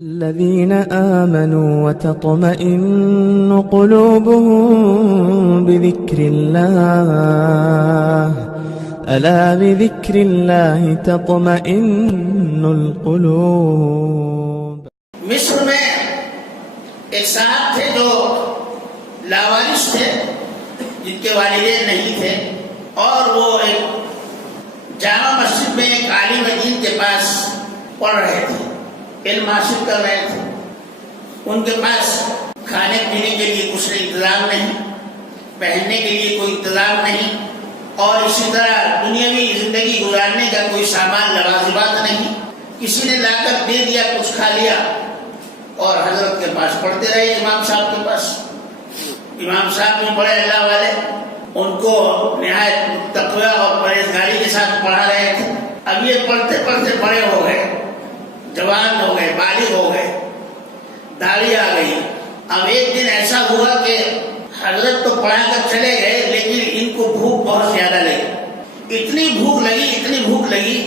الذين آمنوا وتطمئن قلوبهم بذكر الله ألا بذكر الله تطمئن القلوب. مصر میں ایک صاحب تھے جو لاوارث تھے، جن کے والدین نہیں تھے، اور وہ ایک جامع مسجد میں ایک عالم دین کے پاس پڑھ رہے تھے، علم حاصل کر رہے تھے. ان کے پاس کھانے پینے کے لیے کچھ انتظام نہیں، پہننے کے لیے کوئی انتظام نہیں، اور اسی طرح دنیاوی زندگی گزارنے کا کوئی سامان لوازمات نہیں. کسی نے لا کر دے دیا، کچھ کھا لیا، اور حضرت کے پاس پڑھتے رہے. امام صاحب کے پاس، امام صاحب بھی بڑے اللہ والے، ان کو نہایت تقوی اور پرہیزگاری کے ساتھ پڑھا رہے تھے. اب یہ پڑھتے پڑھتے بڑے ہو گئے، جوان ہو گئے، بالغ ہو گئے، داڑھی آ گئی. اب ایک دن ایسا ہوا کہ حضرت تو پڑھا کر چلے گئے، لیکن ان کو بھوک بہت زیادہ لگی. اتنی بھوک لگی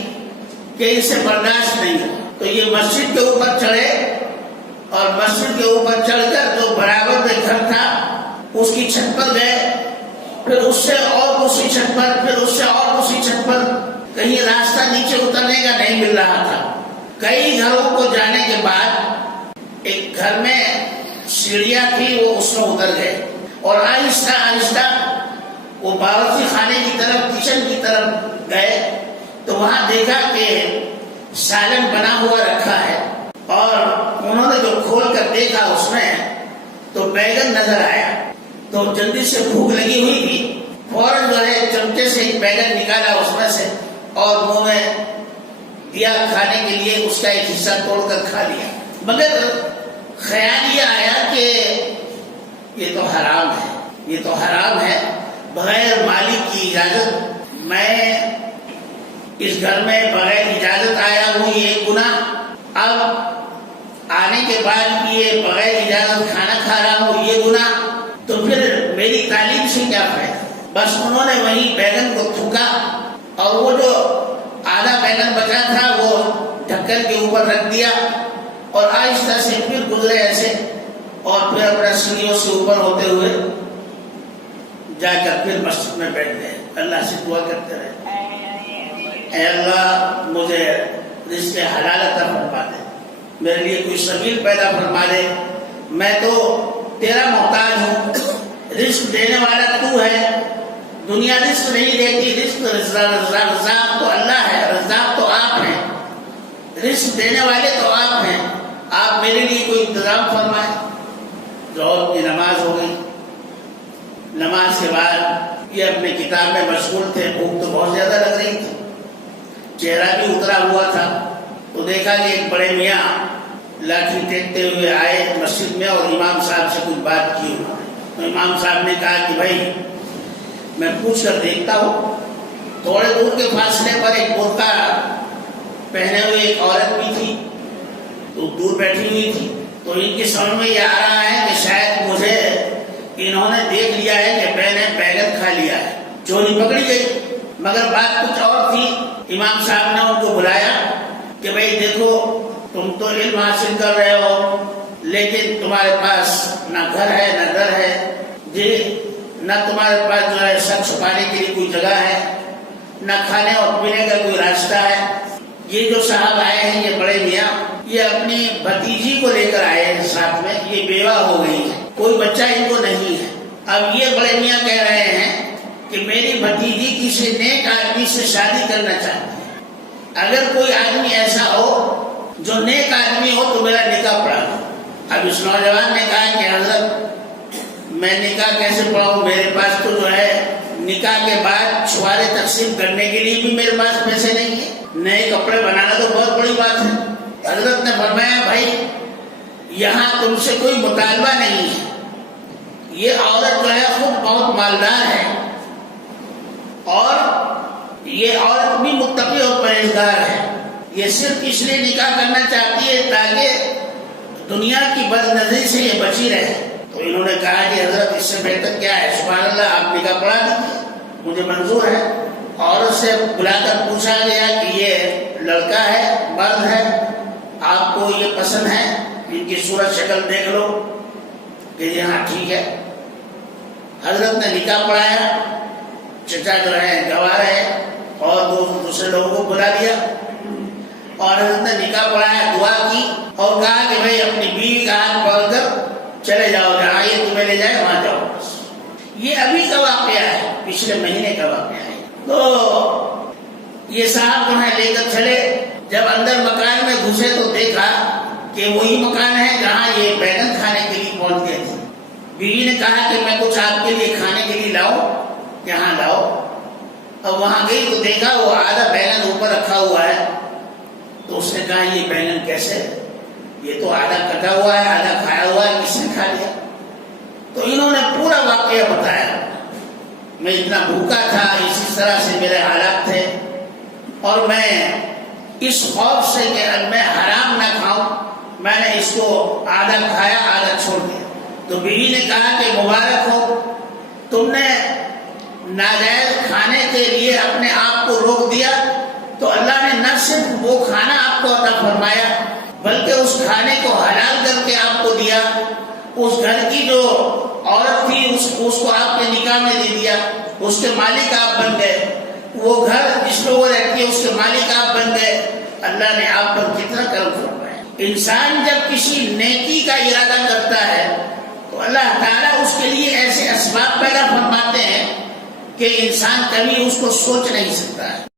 کہ ان سے برداشت نہیں ہوا. تو یہ مسجد کے اوپر چڑھے، اور مسجد کے اوپر چڑھ کر جو برابر میں گھر تھا اس کی چھت پر گئے، پھر اس سے اور دوسری چھت پر، پھر اس سے اور دوسری چھت پر. کہیں راستہ نیچے اترنے کا نہیں مل رہا تھا. کئی گھروں کو جانے کے بعد ایک گھر میں سیڑھیاں تھی، وہ اس میں اتر گئے، اور آہستہ آہستہ وہ باورچی خانے کی طرف، کچن کی طرف گئے. تو وہاں دیکھا کہ سالن بنا ہوا رکھا ہے، اور انہوں نے جو کھول کر دیکھا اس میں تو بیگن نظر آیا. تو جلدی سے بھوک لگی ہوئی تھی، فوراً جو ہے چمچے سے ایک بیگن نکالا اس میں سے، اور منہ میں دیا کھانے کے لیے. اس کا ایک حصہ توڑ کر کھا لیا. مگر خیال یہ آیا کہ یہ تو حرام ہے، بغیر مالک کی اجازت میں اس گھر میں بغیر اجازت آیا ہوں، یہ گناہ. اب آنے کے بعد یہ بغیر اجازت کھانا کھا رہا ہوں، یہ گناہ. تو پھر میری تعلیم سے کیا فائدہ؟ بس انہوں نے وہی بیگن کو تھوکا، اور وہ جو آدھا بیگن بچا تھا وہ ڈھکن کے اوپر رکھ دیا، اور آہستہ سے پھر گزرے ایسے، اور پھر اپنا سیڑھیوں سے اوپر ہوتے ہوئے جا کر پھر مسجد میں بیٹھ گئے. اللہ سے دعا کرتے رہے، اے اللہ مجھے رزق حلال عطا فرما دے، میرے لیے کوئی سبیل پیدا فرما دے. میں تو تیرا محتاج ہوں، رزق دینے والا تو ہے. دنیا رزق نہیں دیتی، رزاق تو اللہ ہے، رزاق تو آپ ہیں، رزق دینے والے تو آپ ہیں. آپ میرے لیے کوئی انتظام فرمائیں. ظہر کی نماز ہو گئی. نماز کے بعد یہ اپنے کتاب میں مشغول تھے. بھوک تو بہت زیادہ لگ رہی تھی، چہرہ بھی اترا ہوا تھا. تو دیکھا کہ ایک بڑے میاں لاٹھی ٹیکتے ہوئے آئے مسجد میں، اور امام صاحب سے کچھ بات کی. تو امام صاحب نے کہا کہ بھائی میں پوچھ کر دیکھتا ہوں. تھوڑے دور کے فاصلے پر ایک برقع پہنے ہوئے ایک عورت بھی تھی، تو دور بیٹھی ہوئی تھی. تو ان کی سمجھ میں یہ آ رہا ہے کہ شاید مجھے انہوں نے دیکھ لیا ہے کہ میں نے بیگن کھا لیا ہے. چوری پکڑی گئی. مگر بات کچھ اور تھی. امام صاحب نے ان کو بلایا کہ بھائی دیکھو، تم تو علم حاصل کر رہے ہو، لیکن تمہارے پاس نہ گھر ہے نہ در ہے جی، نہ تمہارے پاس جو ہے سر چھپانے کے لیے کوئی جگہ ہے، نہ کھانے اور پینے کا کوئی راستہ ہے. یہ جو صاحب آئے ہیں، یہ بڑے میاں، یہ اپنی بھتیجی کو لے کر آئے ہیں ساتھ میں. یہ بیوہ ہو گئی ہے، کوئی بچہ ان کو نہیں ہے. اب یہ بڑے میاں کہہ رہے ہیں کہ میری بھتیجی کسی نیک آدمی سے شادی کرنا چاہتی ہے. اگر کوئی آدمی ایسا ہو جو نیک آدمی ہو تو میرا نکاح پڑھا دو. اب اس نوجوان نے کہا کہ حضرت میں نکاح کیسے پڑھاؤں، میرے پاس تو جو ہے نکاح کے بعد چھوارے تقسیم کرنے کے لیے بھی میرے پاس پیسے نہیں ہیں، نئے کپڑے بنانا تو بہت بڑی بات ہے. حضرت نے فرمایا بھائی یہاں تم سے کوئی مطالبہ نہیں ہے. یہ عورت جو ہے خود بہت مالدار ہے، اور یہ عورت بھی متقی اور پرہیزگار ہے. یہ صرف اس لیے نکاح کرنا چاہتی ہے تاکہ دنیا کی بد نظری سے یہ بچی رہے. تو انہوں نے کہا کہ حضرت اس سے بہتر کیا ہے، سبحان اللہ آپ نکاح پڑھا دیجیے، مجھے منظور ہے. عورت سے بلا کر پوچھا گیا کہ یہ لڑکا ہے مرد ہے؟ آپ کو یہ پسند ہے، ان کی صورت شکل دیکھ لو کہ جی ہاں ٹھیک ہے۔ حضرت نے نکاح پڑھایا، چچا جو ہے گواہ رہے اور دوسرے لوگوں کو بلا دیا، اور حضرت نے نکاح پڑھایا، دعا کی اور کہا کہ بھائی اپنی بیوی کا ہاتھ پکڑ کر چلے جاؤ، جہاں یہ تمہیں لے جائے وہاں جاؤ بس۔ یہ ابھی کا واقعہ ہے، پچھلے مہینے کا واقعہ ہے۔ تو یہ صاحب جو ہے لے کر چلے، جب اندر مکان میں گھسے تو دیکھا کہ وہی مکان ہے جہاں یہ بیگن کھانے کے لیے پہنچ گئے تھے۔ بیوی نے کہا کہ میں کچھ آپ کے لیے کھانے کے لیے لاؤں، یہاں لاؤ۔ اب وہاں گئی تو دیکھا وہ آدھا بیگن اوپر رکھا ہوا ہے۔ تو اس نے کہا یہ بیگن کیسے، یہ تو آدھا کٹا ہوا ہے، آدھا کھایا ہوا ہے، کس نے کھا لیا؟ تو انہوں نے پورا واقعہ بتایا، میں اتنا بھوکا تھا، اسی طرح سے میرے حالات تھے، اور میں اس خوف سے کہ میں حرام نہ کھاؤں میں نے اس کو آدھا کھایا آدھا چھوڑ دیا۔ تو بیوی نے کہا کہ مبارک ہو، تم نے ناجائز کھانے کے لیے اپنے آپ کو روک دیا تو اللہ نے نہ صرف وہ کھانا آپ کو عطا فرمایا بلکہ اس کھانے کو حلال کر کے آپ کو دیا۔ اس گھر کی جو عورت تھی اس کو آپ کے نکاح میں دے دیا، اس کے مالک آپ بن گئے۔ وہ گھر جس میں وہ رہتی ہے اس کے مالک آپ بن گئے۔ اللہ نے آپ پر کتنا کرم فرمایا۔ انسان جب کسی نیکی کا ارادہ کرتا ہے تو اللہ تعالیٰ اس کے لیے ایسے اسباب پیدا فرماتے ہیں کہ انسان کبھی اس کو سوچ نہیں سکتا ہے۔